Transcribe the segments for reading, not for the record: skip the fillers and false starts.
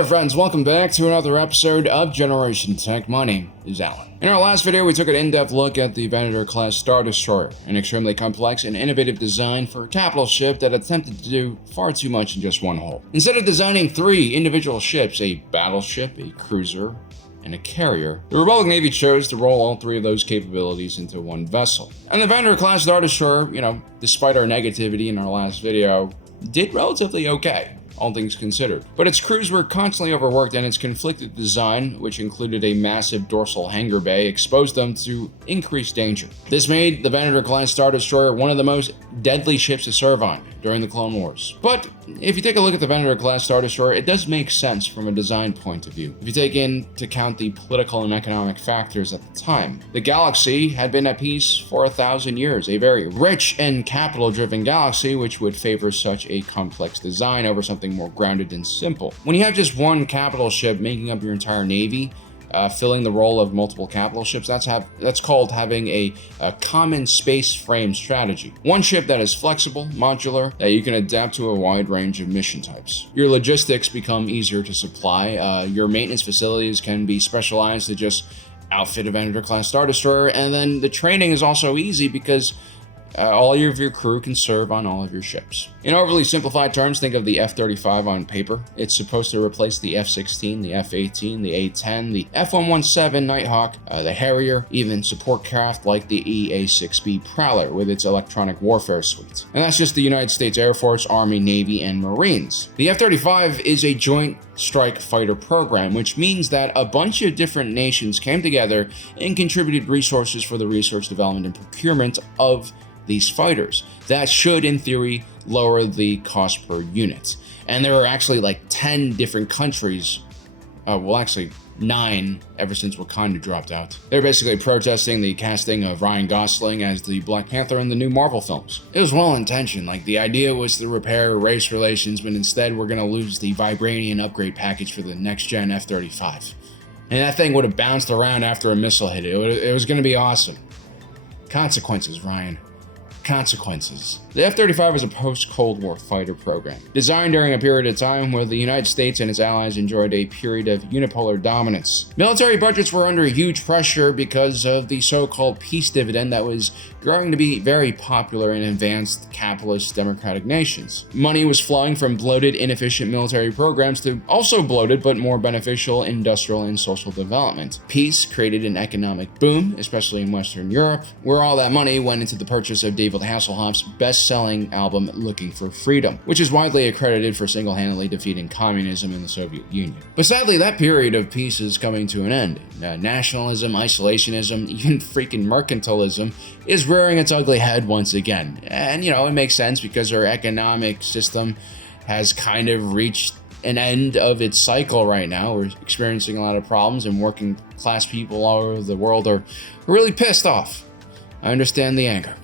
Hello friends, welcome back to another episode of Generation Tech. My name is Alan. In our last video, we took an in-depth look at the Venator Class Star Destroyer, an extremely complex and innovative design for a capital ship that attempted to do far too much in just one hull. Instead of designing three individual ships, a battleship, a cruiser, and a carrier, the Republic Navy chose to roll all three of those capabilities into one vessel. And the Venator Class Star Destroyer, despite our negativity in our last video, did relatively okay, all things considered. But its crews were constantly overworked, and its conflicted design, which included a massive dorsal hangar bay, exposed them to increased danger. This made the Venator Class Star Destroyer one of the most deadly ships to serve on during the Clone Wars. But if you take a look at the Venator Class Star Destroyer, it does make sense from a design point of view. If you take into account the political and economic factors at the time, the galaxy had been at peace for 1,000 years, a very rich and capital-driven galaxy which would favor such a complex design over something more grounded and simple. When you have just one capital ship making up your entire navy, filling the role of multiple capital ships, that's called having a common space frame strategy. One ship that is flexible, modular, that you can adapt to a wide range of mission types. Your logistics become easier to supply. Your maintenance facilities can be specialized to just outfit a Venator Class Star Destroyer, and then the training is also easy because all of your crew can serve on all of your ships. In overly simplified terms, think of the F-35 on paper. It's supposed to replace the F-16, the F-18, the A-10, the F-117 Nighthawk, the Harrier, even support craft like the EA-6B Prowler with its electronic warfare suite. And that's just the United States Air Force, Army, Navy, and Marines. The F-35 is a joint strike fighter program, which means that a bunch of different nations came together and contributed resources for the research, development, and procurement of these fighters. That should, in theory, lower the cost per unit. And there are actually like 10 different countries, actually 9 ever since Wakanda dropped out. They're basically protesting the casting of Ryan Gosling as the Black Panther in the new Marvel films. It was well intentioned, like the idea was to repair race relations, but instead we're gonna lose the Vibranium upgrade package for the next gen F-35. And that thing would have bounced around after a missile hit it. It was gonna be awesome. Consequences, Ryan. Consequences. The F-35 is a post-Cold War fighter program, designed during a period of time where the United States and its allies enjoyed a period of unipolar dominance. Military budgets were under huge pressure because of the so-called peace dividend that was growing to be very popular in advanced capitalist democratic nations. Money was flowing from bloated, inefficient military programs to also bloated but more beneficial industrial and social development. Peace created an economic boom, especially in Western Europe, where all that money went into the purchase of David Hasselhoff's best-selling album Looking for Freedom, which is widely accredited for single-handedly defeating communism in the Soviet Union. But sadly, that period of peace is coming to an end. Nationalism, isolationism, even freaking mercantilism is rearing its ugly head once again. And it makes sense because our economic system has kind of reached an end of its cycle right now. We're experiencing a lot of problems, and working class people all over the world are really pissed off. I understand the anger.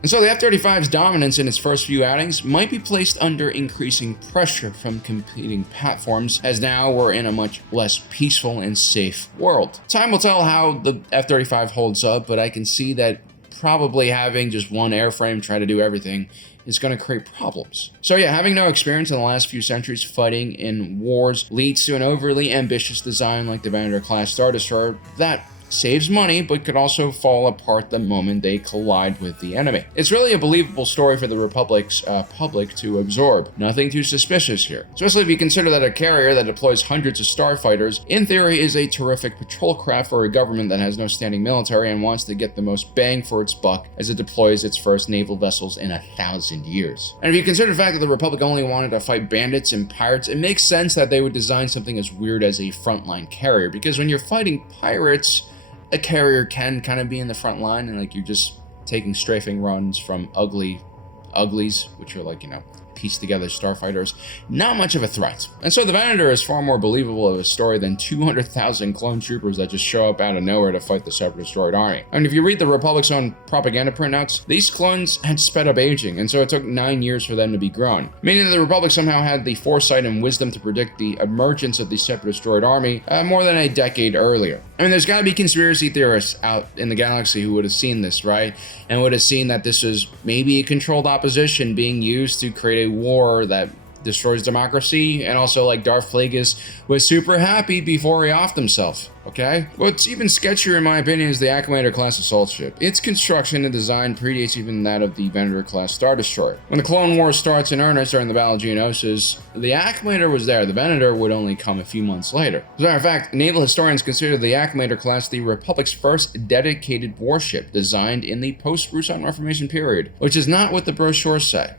And so the F-35's dominance in its first few outings might be placed under increasing pressure from competing platforms, as now we're in a much less peaceful and safe world. Time will tell how the F-35 holds up, but I can see that probably having just one airframe try to do everything is going to create problems. So yeah, having no experience in the last few centuries fighting in wars leads to an overly ambitious design like the Venator Class Star Destroyer that saves money, but could also fall apart the moment they collide with the enemy. It's really a believable story for the Republic's public to absorb. Nothing too suspicious here, especially if you consider that a carrier that deploys hundreds of starfighters, in theory, is a terrific patrol craft for a government that has no standing military and wants to get the most bang for its buck as it deploys its first naval vessels in 1,000 years. And if you consider the fact that the Republic only wanted to fight bandits and pirates, it makes sense that they would design something as weird as a frontline carrier, because when you're fighting pirates, a carrier can kind of be in the front line, and you're just taking strafing runs from uglies, which are pieced together starfighters. Not much of a threat. And so the Venator is far more believable of a story than 200,000 clone troopers that just show up out of nowhere to fight the separatist droid army. And if you read the Republic's own propaganda printouts, these clones had sped up aging, and so it took 9 years for them to be grown. Meaning that the Republic somehow had the foresight and wisdom to predict the emergence of the separatist droid army more than a decade earlier. I mean, there's got to be conspiracy theorists out in the galaxy who would have seen this, right? And would have seen that this is maybe a controlled opposition being used to create a war that destroys democracy, and also like Darth Plagueis was super happy before he offed himself. Okay? What's even sketchier in my opinion is the Acclamator Class Assault Ship. Its construction and design predates even that of the Venator Class Star Destroyer. When the Clone Wars starts in earnest during the Battle of Geonosis, the Acclamator was there. The Venator would only come a few months later. As a matter of fact, naval historians consider the Acclamator class the Republic's first dedicated warship designed in the post-Russo Reformation period, which is not what the brochures say.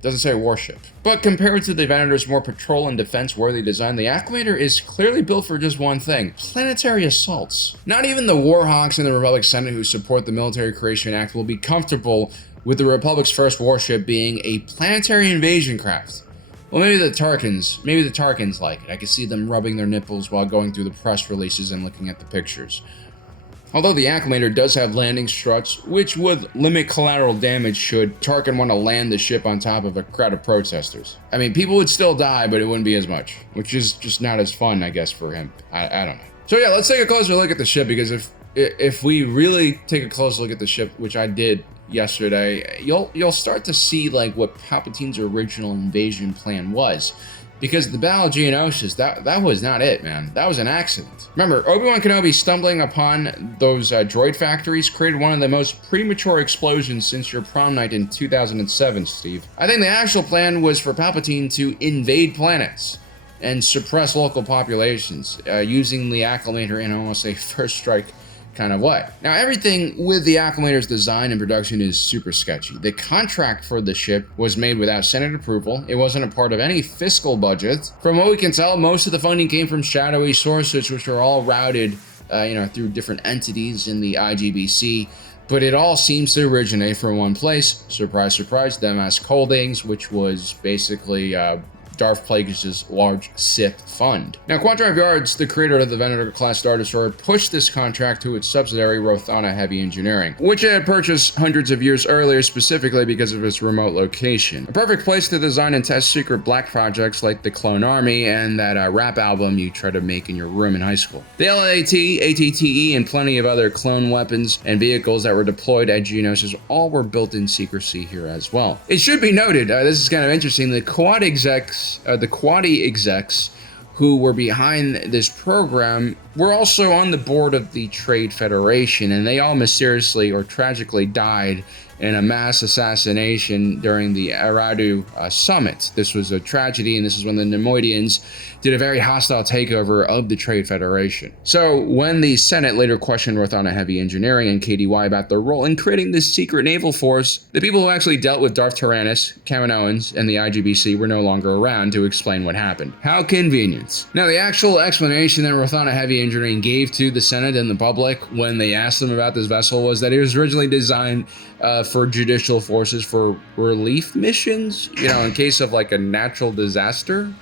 Doesn't say warship. But compared to the Venator's more patrol and defense-worthy design, the Acclamator is clearly built for just one thing: planetary assaults. Not even the Warhawks in the Republic Senate who support the Military Creation Act will be comfortable with the Republic's first warship being a planetary invasion craft. Well, maybe the Tarkins like it. I could see them rubbing their nipples while going through the press releases and looking at the pictures. Although the Acclamator does have landing struts, which would limit collateral damage should Tarkin want to land the ship on top of a crowd of protesters. I mean, people would still die, but it wouldn't be as much, which is just not as fun, I guess, for him. I don't know. So yeah, let's take a closer look at the ship, because if we really take a close look at the ship, which I did yesterday, you'll start to see like what Palpatine's original invasion plan was. Because the Battle of Geonosis, that was not it, man. That was an accident. Remember, Obi-Wan Kenobi stumbling upon those droid factories created one of the most premature explosions since your prom night in 2007, Steve. I think the actual plan was for Palpatine to invade planets and suppress local populations, using the Acclamator in almost a first strike kind of way. Now, everything with the Acclamator's design and production is super sketchy. The contract for the ship was made without Senate approval. It wasn't a part of any fiscal budget. From what we can tell, most of the funding came from shadowy sources, which are all routed, through different entities in the IGBC. But it all seems to originate from one place. Surprise, surprise, Damask Holdings, which was basically Darth Plagueis' large SIP fund. Now, Kuat Drive Yards, the creator of the Venator Class Star Destroyer, pushed this contract to its subsidiary Rothana Heavy Engineering, which it had purchased hundreds of years earlier specifically because of its remote location. A perfect place to design and test secret black projects like the Clone Army and that rap album you try to make in your room in high school. The LAT, ATTE, and plenty of other clone weapons and vehicles that were deployed at Geonosis all were built in secrecy here as well. It should be noted, this is kind of interesting, the Kuat execs who were behind this program were also on the board of the Trade Federation, and they all mysteriously or tragically died in a mass assassination during the Aradu summit. This was a tragedy, and this is when the Nemoidians did a very hostile takeover of the Trade Federation. So when the Senate later questioned Rothana Heavy Engineering and KDY about their role in creating this secret naval force, the people who actually dealt with Darth Tyrannus, Kaminoans, and the IGBC were no longer around to explain what happened. How convenient. Now, the actual explanation that Rothana Heavy Engineering gave to the Senate and the public when they asked them about this vessel was that it was originally designed for judicial forces for relief missions, in case of like a natural disaster.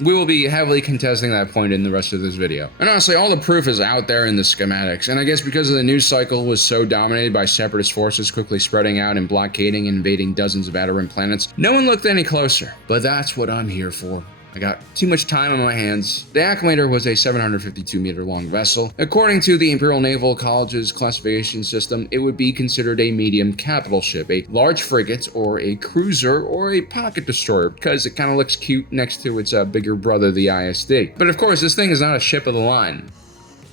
We will be heavily contesting that point in the rest of this video. And honestly, all the proof is out there in the schematics, and I guess because the news cycle was so dominated by separatist forces quickly spreading out and blockading and invading dozens of outer rim planets, no one looked any closer. But that's what I'm here for. I got too much time on my hands. The Acclamator was a 752-meter long vessel. According to the Imperial Naval College's classification system, it would be considered a medium capital ship, a large frigate, or a cruiser, or a pocket destroyer, because it kind of looks cute next to its bigger brother, the ISD. But of course, this thing is not a ship of the line.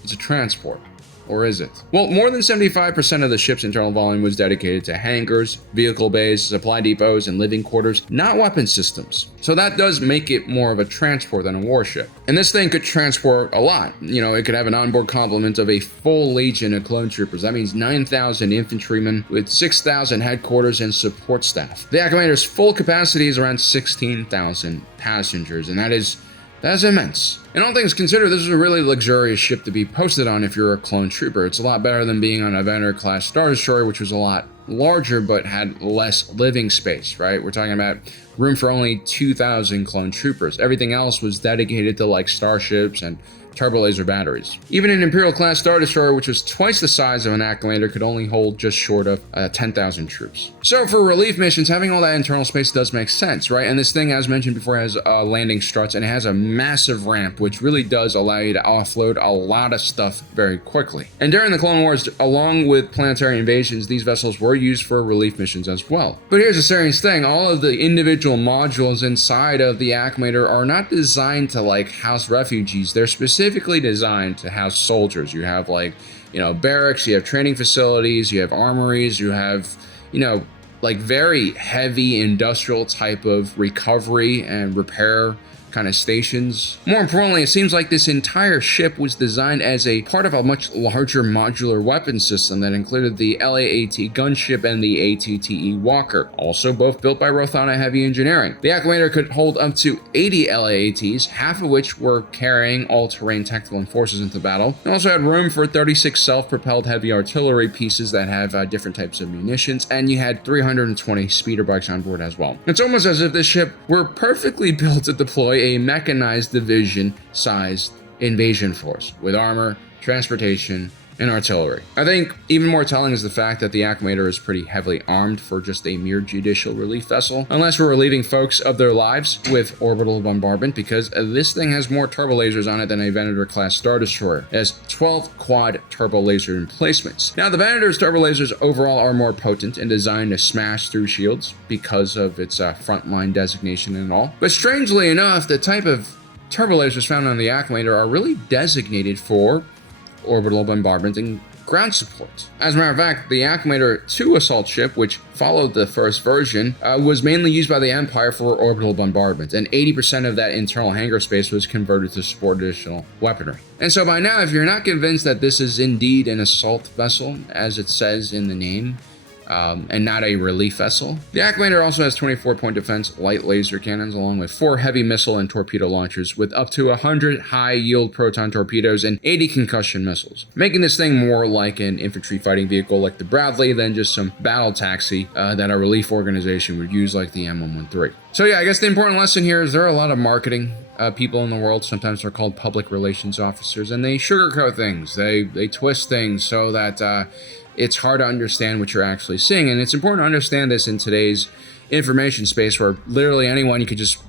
It's a transport. Or is it? Well, more than 75% of the ship's internal volume was dedicated to hangars, vehicle bays, supply depots, and living quarters, not weapon systems. So that does make it more of a transport than a warship. And this thing could transport a lot. It could have an onboard complement of a full legion of clone troopers. That means 9,000 infantrymen with 6,000 headquarters and support staff. The Acclamator's full capacity is around 16,000 passengers, and that's immense. And all things considered, this is a really luxurious ship to be posted on if you're a clone trooper. It's a lot better than being on a Venator Class Star Destroyer, which was a lot larger but had less living space, right? We're talking about room for only 2,000 clone troopers. Everything else was dedicated to like starships and turbo laser batteries. Even an Imperial Class Star Destroyer, which was twice the size of an Acclamator, could only hold just short of 10,000 troops. So for relief missions, having all that internal space does make sense, right? And this thing, as mentioned before, has landing struts, and it has a massive ramp, which really does allow you to offload a lot of stuff very quickly. And during the Clone Wars, along with planetary invasions, these vessels were used for relief missions as well. But here's the serious thing, all of the individual individual modules inside of the Acclamator are not designed to like house refugees. They're specifically designed to house soldiers. You have like, barracks, you have training facilities, you have armories, you have, like very heavy industrial type of recovery and repair kind of stations. More importantly, it seems like this entire ship was designed as a part of a much larger modular weapon system that included the LAAT gunship and the ATTE Walker, also both built by Rothana Heavy Engineering. The Acclamator could hold up to 80 LAATs, half of which were carrying all-terrain tactical enforcers into battle. It also had room for 36 self-propelled heavy artillery pieces that have different types of munitions, and you had 320 speeder bikes on board as well. It's almost as if this ship were perfectly built to deploy a mechanized division-sized invasion force with armor, transportation, and artillery. I think even more telling is the fact that the Acclamator is pretty heavily armed for just a mere judicial relief vessel, unless we're relieving folks of their lives with orbital bombardment, because this thing has more turbo lasers on it than a Venator class Star Destroyer. It has 12 quad turbo laser emplacements. Now, the Venator's turbo lasers overall are more potent and designed to smash through shields because of its frontline designation and all. But strangely enough, the type of turbo lasers found on the Acclamator are really designated for orbital bombardment and ground support. As a matter of fact, the Acclamator 2 assault ship, which followed the first version, was mainly used by the Empire for orbital bombardment, and 80% of that internal hangar space was converted to support additional weaponry. And so by now, if you're not convinced that this is indeed an assault vessel, as it says in the name, and not a relief vessel. The Acclamator also has 24-point defense light laser cannons, along with 4 heavy missile and torpedo launchers, with up to 100 high-yield proton torpedoes and 80 concussion missiles, making this thing more like an infantry fighting vehicle like the Bradley than just some battle taxi that a relief organization would use like the M113. So yeah, I guess the important lesson here is there are a lot of marketing people in the world. Sometimes they're called public relations officers, and they sugarcoat things. They twist things so that it's hard to understand what you're actually seeing. And it's important to understand this in today's information space where literally anyone, you could just,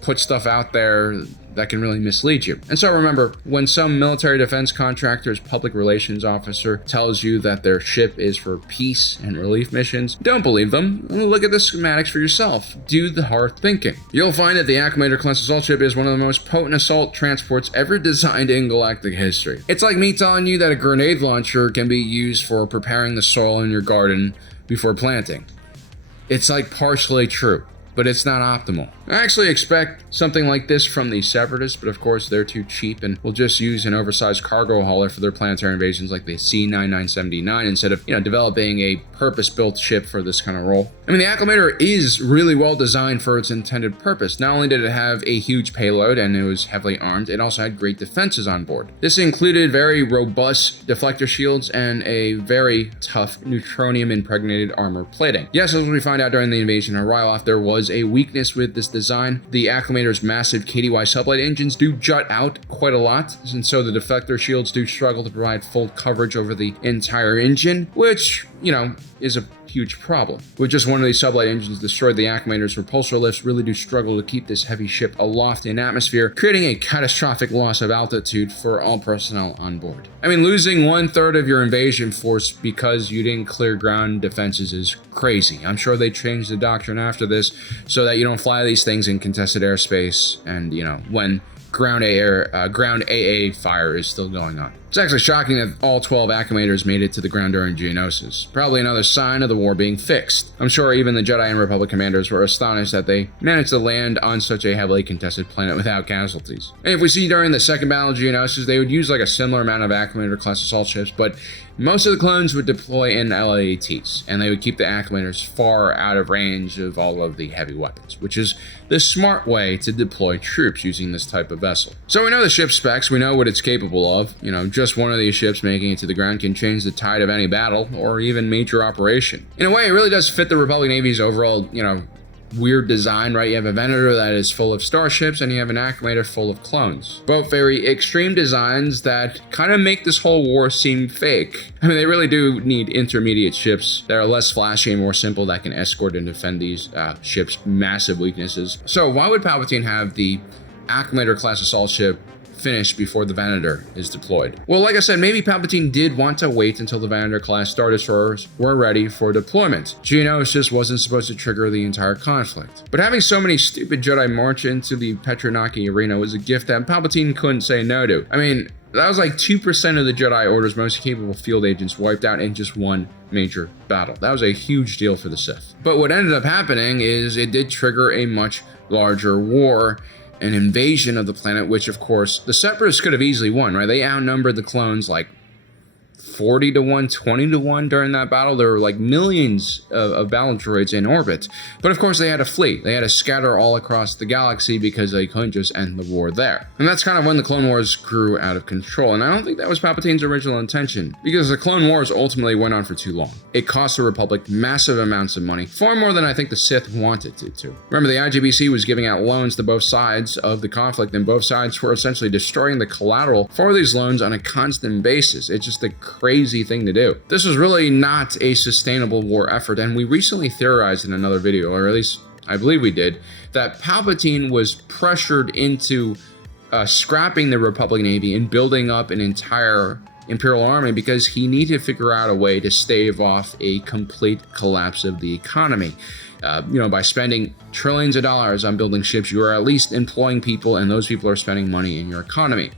put stuff out there that can really mislead you. And so remember, when some military defense contractor's public relations officer tells you that their ship is for peace and relief missions, don't believe them. Look at the schematics for yourself. Do the hard thinking. You'll find that the Acclamator Class Assault Ship is one of the most potent assault transports ever designed in galactic history. It's like me telling you that a grenade launcher can be used for preparing the soil in your garden before planting. It's like partially true, but it's not optimal. I actually expect something like this from the Separatists, but of course they're too cheap and will just use an oversized cargo hauler for their planetary invasions like the C-9979 instead of, developing a purpose-built ship for this kind of role. I mean, the Acclamator is really well designed for its intended purpose. Not only did it have a huge payload and it was heavily armed, it also had great defenses on board. This included very robust deflector shields and a very tough neutronium-impregnated armor plating. Yes, as we find out during the invasion of Ryloth, there was a weakness with this design. The Acclamator's massive KDY sublight engines do jut out quite a lot, and so the deflector shields do struggle to provide full coverage over the entire engine, which, is a huge problem. With just one of these sublight engines destroyed, the Acclamator's repulsor lifts really do struggle to keep this heavy ship aloft in atmosphere, creating a catastrophic loss of altitude for all personnel on board. I mean, losing 1/3 of your invasion force because you didn't clear ground defenses is crazy. I'm sure they changed the doctrine after this so that you don't fly these things in contested airspace and, when ground AA fire is still going on. It's actually shocking that all 12 Acclamators made it to the ground during Geonosis. Probably another sign of the war being fixed. I'm sure even the Jedi and Republic commanders were astonished that they managed to land on such a heavily contested planet without casualties. And if we see during the second battle of Geonosis, they would use like a similar amount of Acclamator class assault ships, but most of the clones would deploy in LAATs, and they would keep the Acclamators far out of range of all of the heavy weapons, which is the smart way to deploy troops using this type of vessel. So we know the ship specs, we know what it's capable of. Just one of these ships making it to the ground can change the tide of any battle or even major operation. In a way, it really does fit the Republic Navy's overall, weird design, right? You have a Venator that is full of starships, and you have an Acclamator full of clones. Both very extreme designs that kind of make this whole war seem fake. I mean, they really do need intermediate ships that are less flashy and more simple that can escort and defend these ships' massive weaknesses. So why would Palpatine have the Acclamator class assault ship finished before the Venator is deployed. Well, like I said, maybe Palpatine did want to wait until the Venator-class Star Destroyers were ready for deployment. Geonosis wasn't supposed to trigger the entire conflict. But having so many stupid Jedi march into the Petronaki arena was a gift that Palpatine couldn't say no to. I mean, that was like 2% of the Jedi Order's most capable field agents wiped out in just one major battle. That was a huge deal for the Sith. But what ended up happening is it did trigger a much larger war, an invasion of the planet, which of course the Separatists could have easily won, right? They outnumbered the clones like 40 to 1, 20 to 1 during that battle. There were like millions of battle droids in orbit. But of course they had to flee. They had to scatter all across the galaxy because they couldn't just end the war there. And that's kind of when the Clone Wars grew out of control. And I don't think that was Palpatine's original intention, because the Clone Wars ultimately went on for too long. It cost the Republic massive amounts of money, far more than I think the Sith wanted it to. Remember, the IGBC was giving out loans to both sides of the conflict, and both sides were essentially destroying the collateral for these loans on a constant basis. It's just a crazy thing to do. This was really not a sustainable war effort, and we recently theorized in another video, or at least I believe we did, that Palpatine was pressured into scrapping the Republic Navy and building up an entire Imperial army because he needed to figure out a way to stave off a complete collapse of the economy. By spending trillions of dollars on building ships, you are at least employing people, and those people are spending money in your economy.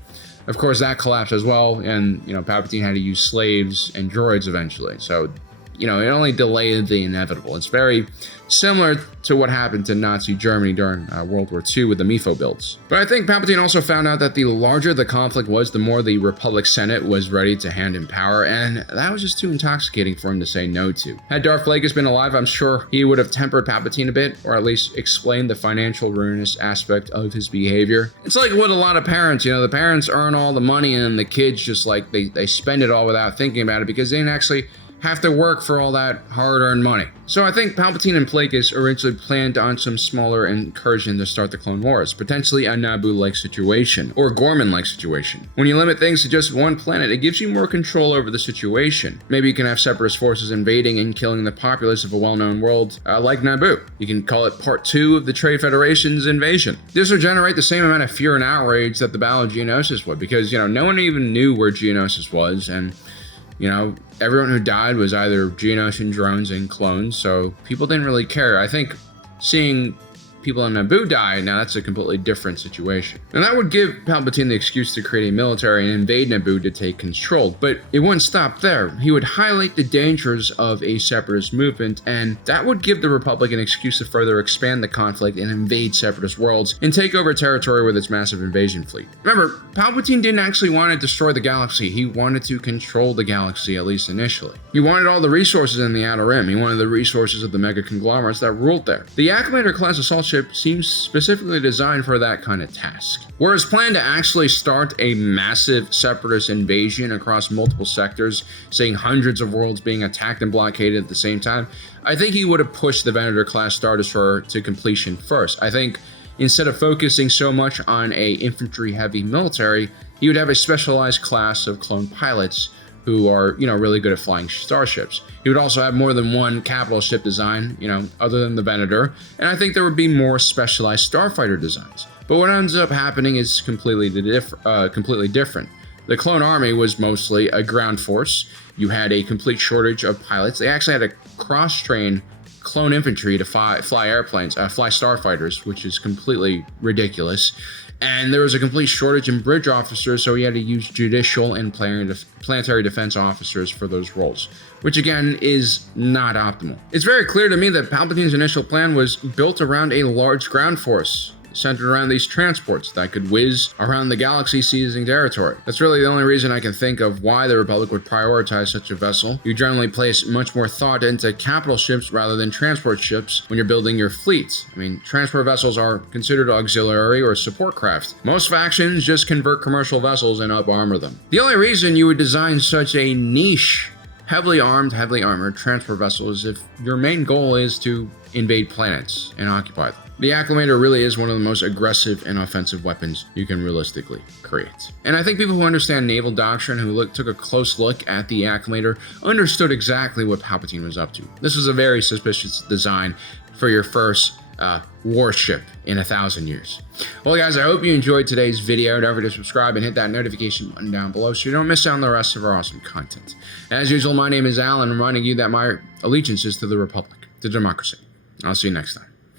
Of course, that collapsed as well, and, Palpatine had to use slaves and droids eventually. So, it only delayed the inevitable. It's very similar to what happened to Nazi Germany during World War II with the MIFO builds. But I think Palpatine also found out that the larger the conflict was, the more the Republic Senate was ready to hand him power, and that was just too intoxicating for him to say no to. Had Darth Plagueis been alive, I'm sure he would have tempered Palpatine a bit, or at least explained the financial ruinous aspect of his behavior. It's like with a lot of parents, the parents earn all the money and the kids just like, they spend it all without thinking about it because they didn't actually have to work for all that hard-earned money. So I think Palpatine and Plagueis originally planned on some smaller incursion to start the Clone Wars, potentially a Naboo-like situation, or Gorman-like situation. When you limit things to just one planet, it gives you more control over the situation. Maybe you can have Separatist forces invading and killing the populace of a well-known world like Naboo. You can call it Part 2 of the Trade Federation's invasion. This would generate the same amount of fear and outrage that the Battle of Geonosis would, because, no one even knew where Geonosis was, and everyone who died was either Geonosian drones and clones, so people didn't really care. I think seeing people in Naboo die, now that's a completely different situation. And that would give Palpatine the excuse to create a military and invade Naboo to take control, but it wouldn't stop there. He would highlight the dangers of a separatist movement, and that would give the Republic an excuse to further expand the conflict and invade separatist worlds and take over territory with its massive invasion fleet. Remember, Palpatine didn't actually want to destroy the galaxy. He wanted to control the galaxy, at least initially. He wanted all the resources in the Outer Rim. He wanted the resources of the mega conglomerates that ruled there. The Acclamator Class Assault Ship seems specifically designed for that kind of task. Were his plan to actually start a massive separatist invasion across multiple sectors, seeing hundreds of worlds being attacked and blockaded at the same time, I think he would have pushed the Venator class Star Destroyer to completion first. I think instead of focusing so much on a infantry-heavy military, he would have a specialized class of clone pilots who are, really good at flying starships. He would also have more than one capital ship design, other than the Venator, and I think there would be more specialized starfighter designs. But what ends up happening is completely different. The clone army was mostly a ground force. You had a complete shortage of pilots. They actually had to cross-train clone infantry to fly airplanes, fly starfighters, which is completely ridiculous. And there was a complete shortage in bridge officers, so he had to use judicial and planetary defense officers for those roles, which again is not optimal. It's very clear to me that Palpatine's initial plan was built around a large ground force, centered around these transports that could whiz around the galaxy seizing territory. That's really the only reason I can think of why the Republic would prioritize such a vessel. You generally place much more thought into capital ships rather than transport ships when you're building your fleet. I mean, transport vessels are considered auxiliary or support craft. Most factions just convert commercial vessels and up-armor them. The only reason you would design such a niche, heavily armed, heavily armored transport vessel is if your main goal is to invade planets and occupy them. The Acclamator really is one of the most aggressive and offensive weapons you can realistically create. And I think people who understand naval doctrine, who took a close look at the Acclamator, understood exactly what Palpatine was up to. This was a very suspicious design for your first warship in 1,000 years. Well, guys, I hope you enjoyed today's video. Don't forget to subscribe and hit that notification button down below so you don't miss out on the rest of our awesome content. As usual, my name is Alan, reminding you that my allegiance is to the Republic, to democracy. I'll see you next time.